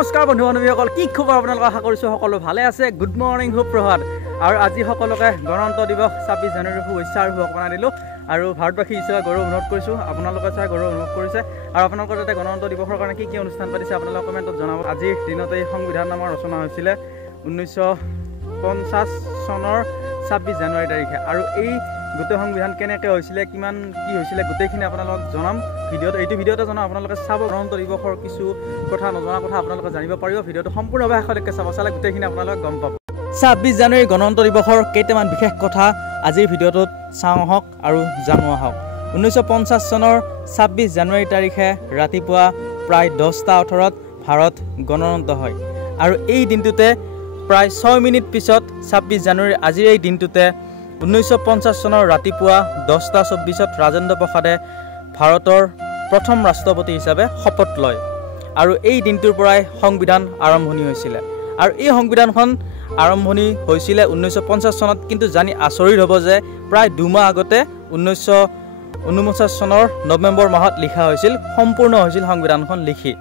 নমস্কাৰ বন্ধু বান্ধৱীসকল, কি খবৰ? আপোনালোক আশা কৰিছোঁ সকলো ভালে আছে। গুড মৰ্ণিং, সুপ্ৰভাত। আৰু আজি সকলোকে গণতন্ত্ৰ দিৱস 26 জানুৱাৰীৰ শুভেচ্ছা আৰু শুভকামনা দিলোঁ। আৰু ভাৰতবাসী হিচাপে গৌৰৱ অনুভৱ কৰিছোঁ, আপোনালোকে চাই গৌৰৱ অনুভৱ কৰিছে। আৰু আপোনালোকৰ যাতে গণতন্ত্ৰ দিৱসৰ কাৰণে কি অনুষ্ঠান পাতিছে আপোনালোকে কমেণ্টত জনাব। আজিৰ দিনতে এই সংবিধান নামৰ ৰচনা হৈছিলে 1950 চনৰ 26 জানুৱাৰী তাৰিখে। আৰু এই গোটেই সংবিধান কেনেকৈ হৈছিলে, কিমান কি হৈছিলে, গোটেইখিনি আপোনালোকক জনাম ভিডিঅ'ত। এইটো ভিডিঅ'তে জনাম, আপোনালোকে চাব। গণতন্ত্ৰ দিৱসৰ কিছু কথা নজনা কথা আপোনালোকে জানিব পাৰিব। ভিডিঅ'টো সম্পূৰ্ণভাৱে শেষলৈকে চাব, চালে গোটেইখিনি আপোনালোকে গম পাব। 26 জানুৱাৰী গণতন্ত্ৰ দিৱসৰ কেইটামান বিশেষ কথা আজিৰ ভিডিঅ'টোত চাওঁ আহক আৰু জানো আহক। 1950 চনৰ 26 জানুৱাৰী তাৰিখে ৰাতিপুৱা প্ৰায় 10:18 ভাৰত গণতন্ত্ৰ হয়। আৰু এই দিনটোতে প্ৰায় 6 মিনিট পিছত 26 জানুৱাৰী আজিৰ এই দিনটোতে 1950 চনৰ ৰাতিপুৱা 10:24 ৰাজেন্দ্ৰ প্ৰসাদে ভাৰতৰ প্ৰথম ৰাষ্ট্ৰপতি হিচাপে শপত লয়। আৰু এই দিনটোৰ পৰাই সংবিধান আৰম্ভণি হৈছিলে। আৰু এই সংবিধানখন আৰম্ভণি হৈছিলে 1950 চনত। কিন্তু জানি আচৰিত হ'ব যে প্ৰায় 2 মাহ আগতে 1949 চনৰ নৱেম্বৰ মাহত লিখা হৈছিল, সম্পূৰ্ণ হৈছিল সংবিধানখন লিখি।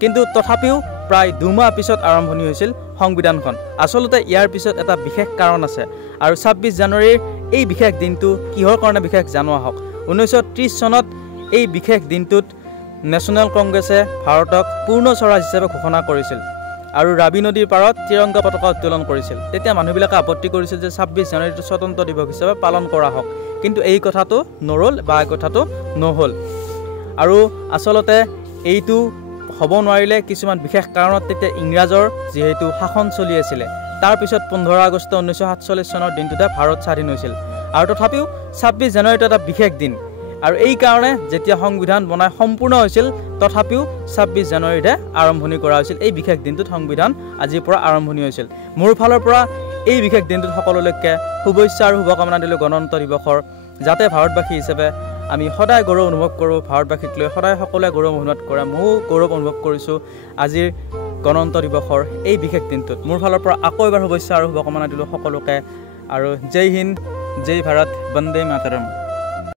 কিন্তু তথাপিও প্ৰায় 2 মাহ পিছত আৰম্ভণি হৈছিল সংবিধানখন। আচলতে ইয়াৰ পিছত এটা বিশেষ কাৰণ আছে। আৰু 26 জানুৱাৰীৰ এই বিশেষ দিনটো কিহৰ কাৰণে বিশেষ জানো আহক। 1930 চনত এই বিশেষ দিনটোত নেশ্যনেল কংগ্ৰেছে ভাৰতক পূৰ্ণ স্বৰাজ হিচাপে ঘোষণা কৰিছিল আৰু ৰাবি নদীৰ পাৰত ত্ৰিৰংগা পতাকা উত্তোলন কৰিছিল। তেতিয়া মানুহবিলাকে আপত্তি কৰিছিল যে 26 জানুৱাৰীটো স্বতন্ত্ৰ দিৱস হিচাপে পালন কৰা হওক। কিন্তু এই কথাটো নৰল বা এই কথাটো নহ'ল। আৰু আচলতে এইটো হ'ব নোৱাৰিলে কিছুমান বিশেষ কাৰণত। তেতিয়া ইংৰাজৰ যিহেতু শাসন চলি আছিলে, তাৰপিছত 15 আগষ্ট 1947 চনৰ দিনটোতে ভাৰত স্বাধীন হৈছিল। আৰু তথাপিও 26 জানুৱাৰীটো এটা বিশেষ দিন। আৰু এই কাৰণে যেতিয়া সংবিধান বনাই সম্পূৰ্ণ হৈছিল, তথাপিও 26 জানুৱাৰীতে আৰম্ভণি কৰা হৈছিল। এই বিশেষ দিনটোত সংবিধান আজিৰ পৰা আৰম্ভণি হৈছিল। মোৰ ফালৰ পৰা এই বিশেষ দিনটোত সকলোলৈকে শুভেচ্ছা আৰু শুভকামনা দিলোঁ গণতন্ত্ৰ দিৱসৰ। যাতে ভাৰতবাসী হিচাপে আমি সদায় গৌৰৱ অনুভৱ কৰোঁ, ভাৰতবাসীক লৈ সদায় সকলোৱে গৌৰৱ অনুভৱ কৰে। ময়ো গৌৰৱ অনুভৱ কৰিছোঁ আজিৰ গণতন্ত্ৰ দিৱসৰ এই বিশেষ দিনটোত। মোৰ ফালৰ পৰা আকৌ এবাৰ শুভেচ্ছা আৰু শুভকামনা দিলোঁ সকলোকে। আৰু জয় হিন্দ, জয় ভাৰত, বন্দে মাতৰম।